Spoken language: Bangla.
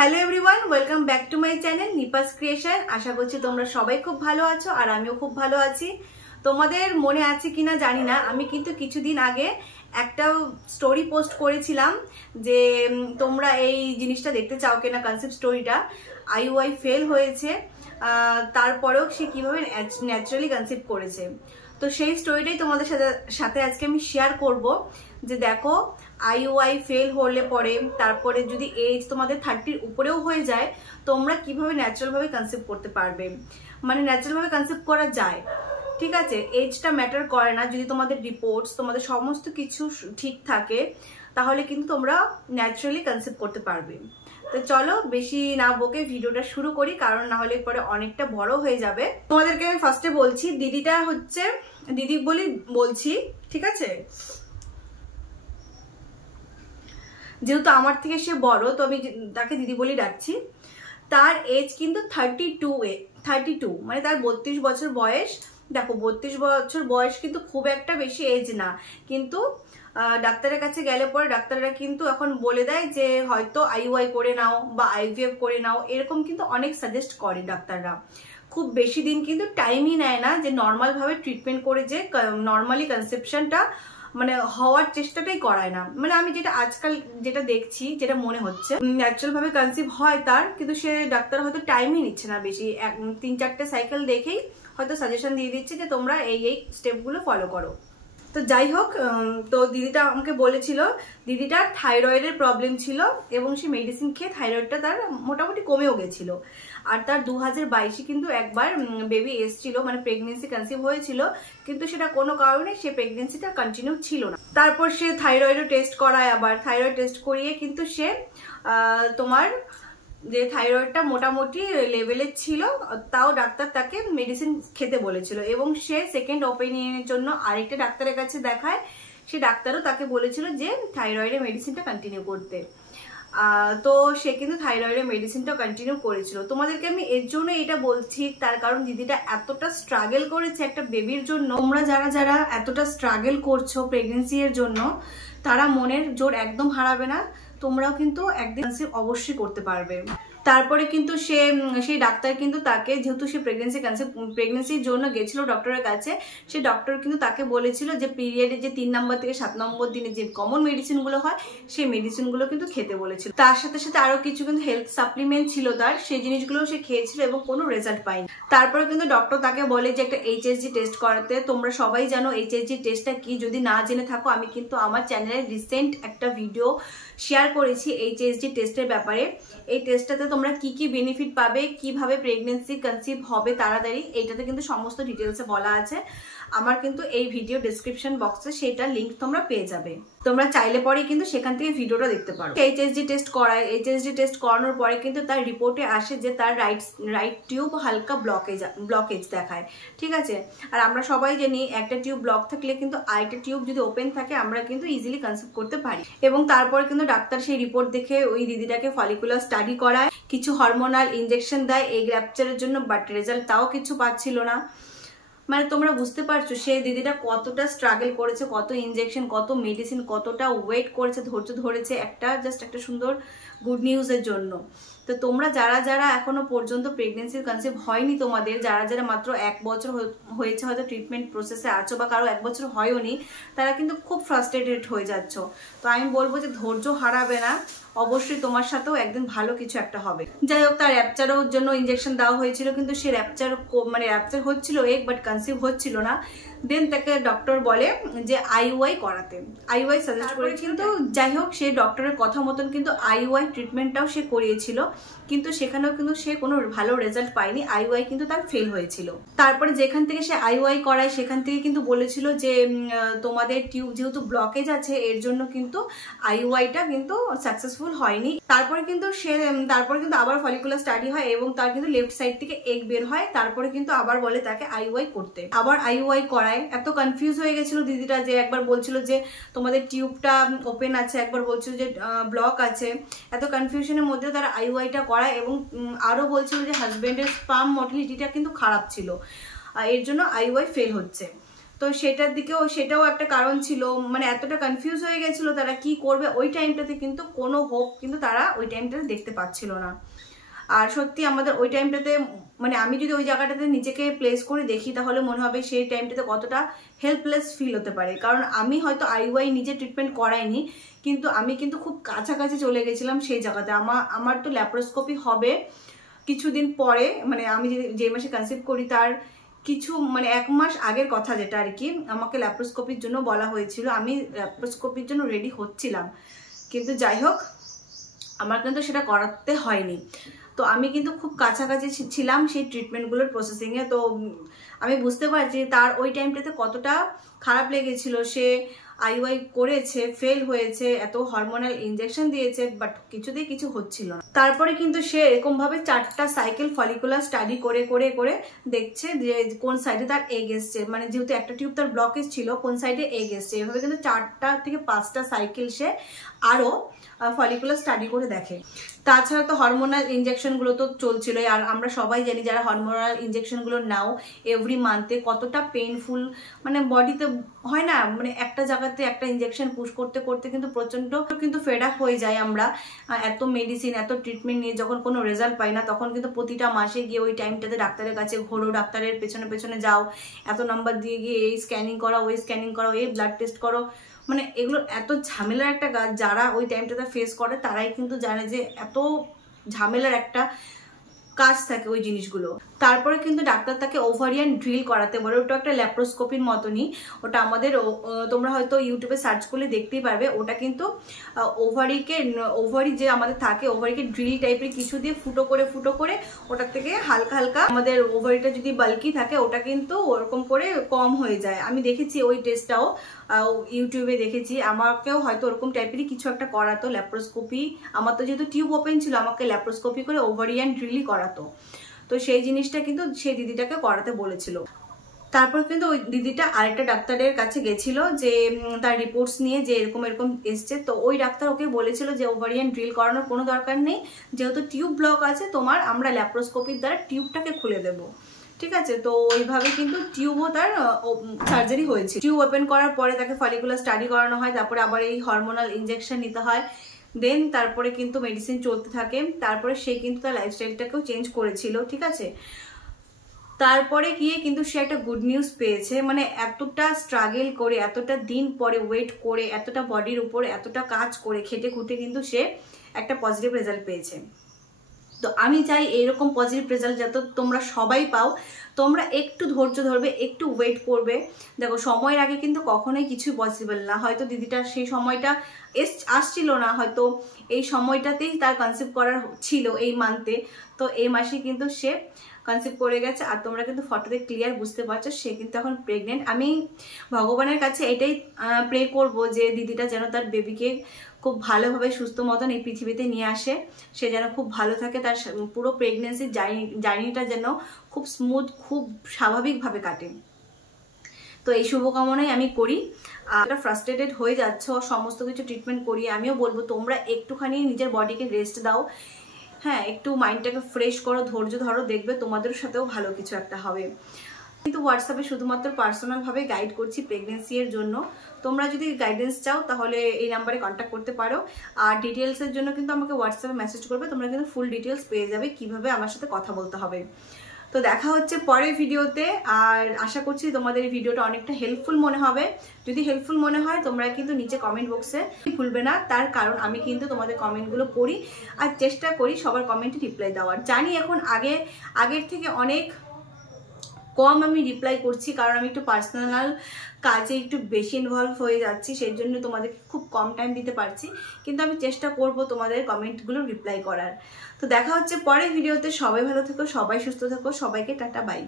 Hello everyone, welcome back to my channel Nipa's Creation. আশা করছি তোমরা সবাই খুব ভালো আছো আর আমিও খুব ভালো আছি। তোমাদের মনে আছে কিনা জানি না, আমি কিন্তু কিছুদিন আগে একটা স্টোরি পোস্ট করেছিলাম যে তোমরা এই জিনিসটা দেখতে চাও কিনা, কনসেপ্ট স্টোরিটা। আইইউআই ফেল হয়েছে, তারপরেও সে কিভাবে ন্যাচারালি কনসেপ্ট করেছে। তো সেই স্টোরিটাই তোমাদের সাথে আজকে আমি শেয়ার করব যে দেখো, আইইউআই ফেল হলে পরে তারপরে যদি এজ তোমাদের 30-র উপরেও হয়ে যায়, তোমরা কিভাবে ন্যাচারালভাবে কনসেপ্ট করতে পারবে। মানে ন্যাচারালভাবে কনসেপ্ট করা যায়, ঠিক আছে, এজটা ম্যাটার করে না। যদি তোমাদের রিপোর্টস, তোমাদের সমস্ত কিছু ঠিক থাকে, তাহলে কিন্তু তোমরা ন্যাচারালি কনসেপ্ট করতে পারবে। তো চলো বেশি না বকে ভিডিওটা শুরু করি, কারণ না হলে পরে অনেকটা বড় হয়ে যাবে। তোমাদেরকে আমি ফার্স্টে বলছি, দিদিটা হচ্ছে দিদি বলছি, ঠিক আছে। যেহেতু আমার থেকে সে বড়, তো আমি তাকে দিদি বলে ডাকছি। তার এজ কিন্তু 32, মানে তার 32 বছর বয়স। দেখো 32 বছর বয়স কিন্তু খুব একটা বেশি এজ না, কিন্তু ডাক্তারের কাছে গেলে পরে ডাক্তাররা কিন্তু এখন বলে দেয় যে হয়তো আইইউআই করে নাও বা আইভিএফ করে নাও, এরকম কিন্তু অনেক সাজেস্ট করে ডাক্তাররা। খুব বেশি দিন কিন্তু টাইমই নেয় না যে নর্মাল ভাবে ট্রিটমেন্ট করে যে নর্মালি কনসেপশনটা মানে হওয়ার চেষ্টাটাই করায় না। মানে আমি যেটা আজকাল যেটা দেখছি, যেটা মনে হচ্ছে ন্যাচারাল ভাবে কনসিভ হয় তার, কিন্তু সে ডাক্তার হয়তো টাইমই নিচ্ছে না বেশি, 3-4টে সাইকেল দেখেই হয়তো সাজেশন দিয়ে দিচ্ছে যে তোমরা এই স্টেপগুলো ফলো করো। তো যাই হোক, তো দিদিটা আমাকে বলেছিল দিদিটার থাইরয়েডের প্রবলেম ছিল এবং সে মেডিসিন খেয়ে থাইরয়েডটা তার মোটামুটি কমেও গেছিল। আর তার 2022-এ কিন্তু একবার বেবি এসেছিল, মানে প্রেগনেন্সি কনসিভ হয়েছিল, কিন্তু সেটা কোনো কারণে সে প্রেগনেন্সিটা কন্টিনিউ ছিল না। তারপর সে থাইরয়েডও টেস্ট করায়, আবার থাইরয়েড টেস্ট করিয়ে কিন্তু সে তোমার যে থাইরয়েডটা মোটামুটি লেভেলের ছিল, তাও ডাক্তার তাকে মেডিসিন খেতে বলেছিল এবং সে সেকেন্ড ওপিনিয়নের জন্য আরেকটা ডাক্তারের কাছে দেখায়। সে ডাক্তারও তাকে বলেছিল যে থাইরয়েডের মেডিসিনটা কন্টিনিউ করতে। তো সে কিন্তু থাইরয়েডের মেডিসিনটা কন্টিনিউ করেছিল। তোমাদেরকে আমি এর জন্য এটা বলছি, তার কারণ দিদিটা এতটা স্ট্রাগল করেছে একটা বেবির জন্য। তোমরা যারা এতটা স্ট্রাগল করছো প্রেগনেন্সি এর জন্য, তারা মনের জোর একদম হারাবে না, তোমরাও কিন্তু একদিন অবশ্যই করতে পারবে। তারপরে কিন্তু সেই ডাক্তার কিন্তু তাকে, যেহেতু সে প্রেগনেন্সির জন্য গেছিল ডক্টরের কাছে, সে ডক্টর কিন্তু তাকে বলেছিল যে পিরিয়ডের যে 3 নম্বর থেকে 7 নম্বর দিনে যে কমন মেডিসিন গুলো হয়, সেই মেডিসিন গুলো কিন্তু খেতে বলেছিল। তার সাথে সাথে আরো কিছু কিন্তু হেলথ সাপ্লিমেন্ট ছিল তার, সেই জিনিসগুলো সে খেয়েছিল এবং কোনো রেজাল্ট পায়নি। তারপরে কিন্তু ডক্টর তাকে বলে যে একটা এইচএসজি টেস্ট করাতে। তোমরা সবাই জানো এইচএসজি টেস্টটা কি, যদি না জেনে থাকো আমি কিন্তু আমার চ্যানেলে রিসেন্ট একটা ভিডিও শেয়ার করেছি এইচএসজি টেস্টের ব্যাপারে। এই টেস্টটাতে তোমরা কি কি বেনিফিট পাবে, কিভাবে প্রেগনেন্সি কনসিভ হবে তাড়াতাড়ি, এইটাতে কিন্তু সমস্ত ডিটেলসে বলা আছে। আমার কিন্তু এই ভিডিও ডেসক্রিপশন বক্সে সেটার লিঙ্ক তোমরা পেয়ে যাবে, তোমরা চাইলে পরে কিন্তু সেখান থেকে ভিডিওটা দেখতে পারো। এইচএসজি টেস্ট করায়, এইচএসজি টেস্ট করানোর পরে কিন্তু তার রিপোর্টে আসে যে তার রাইট টিউব হালকা ব্লকেজ দেখায়, ঠিক আছে। আর আমরা সবাই জানি একটা টিউব ব্লক থাকলে কিন্তু আরেকটা টিউব যদি ওপেন থাকে আমরা কিন্তু ইজিলি কনসিভ করতে পারি। এবং তারপরে কিন্তু ডাক্তার সেই রিপোর্ট দেখে ওই দিদিটাকে ফলিকুলার স্টাডি করায়, কিছু হরমোনাল ইনজেকশন দেয় এগ র্যাপচারের জন্য, বাট রেজাল্ট তাও কিছু পাচ্ছিল না। মানে তোমরা বুঝতে পারছো সেই দিদিটা কতটা স্ট্রাগল করেছে, কত ইনজেকশন, কত মেডিসিন, কতটা ওয়েট করেছে, ধৈর্য ধরেছে জাস্ট একটা সুন্দর গুড নিউজের জন্য। তো তোমরা যারা এখনো পর্যন্ত প্রেগনেন্সি কনসিভ হয়নি, তোমাদের যারা মাত্র 1 বছর হয়েছে, হয়তো ট্রিটমেন্ট প্রসেসে আছো বা কারো 1 বছর হয়ওনি, তারা কিন্তু খুব ফ্রাস্ট্রেটেড হয়ে যাচ্ছ। তো আমি বলবো যে ধৈর্য হারাবে না, অবশ্যই তোমার সাথেও একদিন ভালো কিছু একটা হবে। যাই হোক, তার র্যাপচারের জন্য ইনজেকশন দেওয়া হয়েছিল, কিন্তু সে র্যাপচার হচ্ছিল এগ, বাট কনসিভ হচ্ছিল না। দেন তাকে ডক্টর বলে যে আইইউআই করাতে, আইইউআই সাজেস্ট করে। কিন্তু যাই হোক, সেই ডক্টরের কথা মতন কিন্তু আইইউআই ট্রিটমেন্টটাও সে করিয়েছিল, কিন্তু সেখানেও কিন্তু সে কোনো ভালো রেজাল্ট পায়নি। আইইউআই কিন্তু তার ফেল হয়েছিল। তারপরে যেখান থেকে সে আইইউআই করায় সেখান থেকে কিন্তু বলেছিল যে তোমাদের টিউব যেহেতু ব্লকেজ আছে, এর জন্য কিন্তু আইইউআইটা কিন্তু সাকসেসফুল হয়নি। তারপরে কিন্তু আবার ফলিকুলার স্টাডি হয় এবং তার কিন্তু লেফট সাইড থেকে এগ বের হয়। তারপরে কিন্তু আবার বলে তাকে আইইউআই করতে, আবার আইইউআই করায়। এত কনফিউজ হয়ে গেছিল দিদিটা, যে একবার বলছিল যে তোমাদের টিউবটা ওপেন আছে, একবার বলছিল যে ব্লক আছে। এত কনফিউশনের মধ্যে তারা আইইউআইটা করায় এবং আরো বলছিল যে হাজবেন্ডের স্পার্ম মর্টিলিটিটা কিন্তু খারাপ ছিল, এর জন্য আইইউআই ফেল হচ্ছে। তো সেটাও একটা কারণ ছিল, মানে এতটা কনফিউজ হয়ে গেছিলো তারা কি করবে ওই টাইমটাতে, কিন্তু কোনো হোপ কিন্তু তারা ওই টাইমটাতে দেখতে পাচ্ছিল না। আর সত্যি আমাদের ওই টাইমটাতে, মানে আমি যদি ওই জায়গাটাতে নিজেকে প্লেস করে দেখি তাহলে মনে হবে সেই টাইমটাতে কতটা হেল্পলেস ফিল হতে পারে। কারণ আমি হয়তো IUI নিজে ট্রিটমেন্ট করাইনি, কিন্তু আমি কিন্তু খুব কাছাকাছি চলে গেছিলাম সেই জায়গাতে। আমার তো ল্যাপ্রোস্কোপি হবে কিছুদিন পরে, মানে আমি যে মাসে কনসিভ করি তার কিছু মানে 1 মাস আগের কথা, যেটা আর কি আমাকে ল্যাপ্রোস্কোপির জন্য বলা হয়েছিল। আমি ল্যাপ্রোস্কোপির জন্য রেডি হচ্ছিলাম, কিন্তু যাই হোক আমার কিন্তু সেটা করাতে হয়নি। তো আমি কিন্তু খুব কাছাকাছি ছিলাম সেই ট্রিটমেন্টগুলোর প্রসেসিংয়ে। তো আমি বুঝতে পারছি তার ওই টাইমটাতে কতটা খারাপ লেগেছিল। সে IUI করেছে, ফেল হয়েছে, এত হরমোনাল ইনজেকশন দিয়েছে, বাট কিছুতেই কিছু হচ্ছিল না। তারপরে কিন্তু সে এরকমভাবে 4টা সাইকেল ফলিকুলার স্টাডি করে করে করে দেখছে যে কোন সাইডে তার এগ এসছে, মানে যেহেতু একটা টিউব তার ব্লকেজ ছিল, কোন সাইডে এগ এসছে। এভাবে কিন্তু 4টা থেকে 5টা সাইকেল সে আরও ফলিকুলার স্টাডি করে দেখে। তাছাড়া তো হরমোনাল ইনজেকশনগুলো তো চলছিলই, আর আমরা সবাই জানি যারা হরমোনাল ইনজেকশনগুলো নাও এভরি মান্থে কতটা পেইনফুল, মানে বডিতে হয় না, মানে একটা জায়গাতে একটা ইনজেকশন পুশ করতে করতে কিন্তু প্রচণ্ড কিন্তু ফেড আপ হয়ে যায় আমরা। এত মেডিসিন এত ট্রিটমেন্ট নিয়ে যখন কোনো রেজাল্ট পাই না, তখন কিন্তু প্রতিটা মাসে গিয়ে ওই টাইমটাতে ডাক্তারের কাছে ঘোরো, ডাক্তারের পেছনে পেছনে যাও, এত নাম্বার দিয়ে গিয়ে এই স্ক্যানিং করো, ওই স্ক্যানিং করো, এই ব্লাড টেস্ট করো। মানে এগুলো এত ঝামেলার একটা কাজ, যারা ওই টাইমটাতে ফেস করে তারাই কিন্তু জানে যে এত ঝামেলার একটা কাজ থাকে ওই জিনিসগুলো। তারপরে কিন্তু ডাক্তার তাকে ওভারিয়ান ড্রিল করাতে বলে, ওটা একটা ল্যাপ্রোস্কোপির মতনই। ওটা আমাদের তোমরা হয়তো ইউটিউবে সার্চ করলে দেখতেই পারবে। ওটা কিন্তু ওভারি যে আমাদের থাকে, ওভারিকে ড্রিল টাইপের কিছু দিয়ে ফুটো করে ওটার থেকে হালকা হালকা, আমাদের ওভারিটা যদি বাল্কি থাকে ওটা কিন্তু ওরকম করে কম হয়ে যায়। আমি দেখেছি ওই টেস্টটাও ইউটিউবে দেখেছি, আমাকেও হয়তো ওরকম টাইপেরই কিছু একটা করাতো ল্যাপ্রোস্কোপি। আমার তো যেহেতু টিউব ওপেন ছিল, আমাকে ল্যাপ্রোস্কোপি করে ওভারিয়ান ড্রিলই করাতো। তো সেই জিনিসটা কিন্তু সেই দিদিটাকে করাতে বলেছিল। তারপর কিন্তু ওই দিদিটা আরেকটা ডাক্তারের কাছে গেছিল যে তার রিপোর্টস নিয়ে যে এরকম এরকম এসছে। তো ওই ডাক্তার ওকে বলেছিল যে ওভারিয়ান ড্রিল করানোর কোনো দরকার নেই, যেহেতু টিউব ব্লক আছে তোমার, আমরা ল্যাপ্রোস্কোপির দ্বারা টিউবটাকে খুলে দেবো, ঠিক আছে। তো ওইভাবে কিন্তু টিউবও তার সার্জারি হয়েছে। টিউব ওপেন করার পরে তাকে ফলিকুলার স্টাডি করানো হয়, তারপরে আবার এই হরমোনাল ইনজেকশন নিতে হয়, দেন তারপরে কিন্তু মেডিসিন চলতে থাকে। তারপরে সে কিন্তু তার লাইফস্টাইলটাকেও চেঞ্জ করেছিল, ঠিক আছে। তারপরে গিয়ে কিন্তু সে একটা গুড নিউজ পেয়েছে, মানে এতটা স্ট্রাগল করে, এতটা দিন পরে ওয়েট করে, এতটা বডির উপরে এতটা কাজ করে খেটে খুঁটে কিন্তু সে একটা পজিটিভ রেজাল্ট পেয়েছে। তো আমি চাই এইরকম পজিটিভ রেজাল্ট যাতে তোমরা সবাই পাও। তোমরা একটু ধৈর্য ধরবে, একটু ওয়েট করবে। দেখো সময়ের আগে কিন্তু কখনোই কিছু পসিবল না। হয়তো দিদিটার সেই সময়টা আসছিল না, হয়তো এই সময়টাতেই তার কনসিভ করার ছিল এই মান্থে। তো এই মাসে কিন্তু সে কনসিভ করে গেছে, আর তোমরা কিন্তু ফটোতে ক্লিয়ার বুঝতে পারছো সে কিন্তু এখন প্রেগনেন্ট। আমি ভগবানের কাছে এটাই প্রে করব যে দিদিটা যেন তার বেবিকে খুব ভালোভাবে সুস্থ মতন এই পৃথিবীতে নিয়ে আসে, সে যেন খুব ভালো থাকে, তার পুরো প্রেগনেন্সির জার্নিটা যেন খুব স্মুথ, খুব স্বাভাবিকভাবে কাটে। তো এই শুভকামনাই আমি করি। আর ফ্রাস্ট্রেটেড হয়ে যাচ্ছ সমস্ত কিছু ট্রিটমেন্ট করিয়ে, আমিও বলবো তোমরা একটুখানি নিজের বডিকে রেস্ট দাও, হ্যাঁ, একটু মাইন্ডটাকে ফ্রেশ করো, ধৈর্য ধরো, দেখবে তোমাদের সাথেও ভালো কিছু একটা হবে। কিন্তু হোয়াটসঅ্যাপে শুধুমাত্র পার্সোনালভাবে গাইড করছি প্রেগনেন্সি এর জন্য। তোমরা যদি গাইডেন্স চাও তাহলে এই নাম্বারে কন্ট্যাক্ট করতে পারো। আর ডিটেলসের জন্য কিন্তু আমাকে হোয়াটসঅ্যাপে মেসেজ করবে, তোমরা কিন্তু ফুল ডিটেলস পেয়ে যাবে কিভাবে আমার সাথে কথা বলতে হবে। তো দেখা হচ্ছে পরের ভিডিওতে, আর আশা করছি তোমাদের এই ভিডিওটা অনেকটা হেল্পফুল মনে হবে। যদি হেল্পফুল মনে হয় তোমরা কিন্তু নিচে কমেন্ট বক্সে ভুলবে না, তার কারণ আমি কিন্তু তোমাদের কমেন্টগুলো পড়ি আর চেষ্টা করি সবার কমেন্টে রিপ্লাই দেওয়ার। জানি এখন আগের থেকে অনেক কম আমি রিপ্লাই করছি, কারণ আমি একটু পার্সোনাল কাজে একটু বেশি ইনভলভ হয়ে যাচ্ছি, সেই জন্য তোমাদেরকে খুব কম টাইম দিতে পারছি। কিন্তু আমি চেষ্টা করব তোমাদের কমেন্টগুলো রিপ্লাই করার। তো দেখা হচ্ছে পরের ভিডিওতে। সবাই ভালো থেকো, সবাই সুস্থ থেকো, সবাইকে টাটা বাই।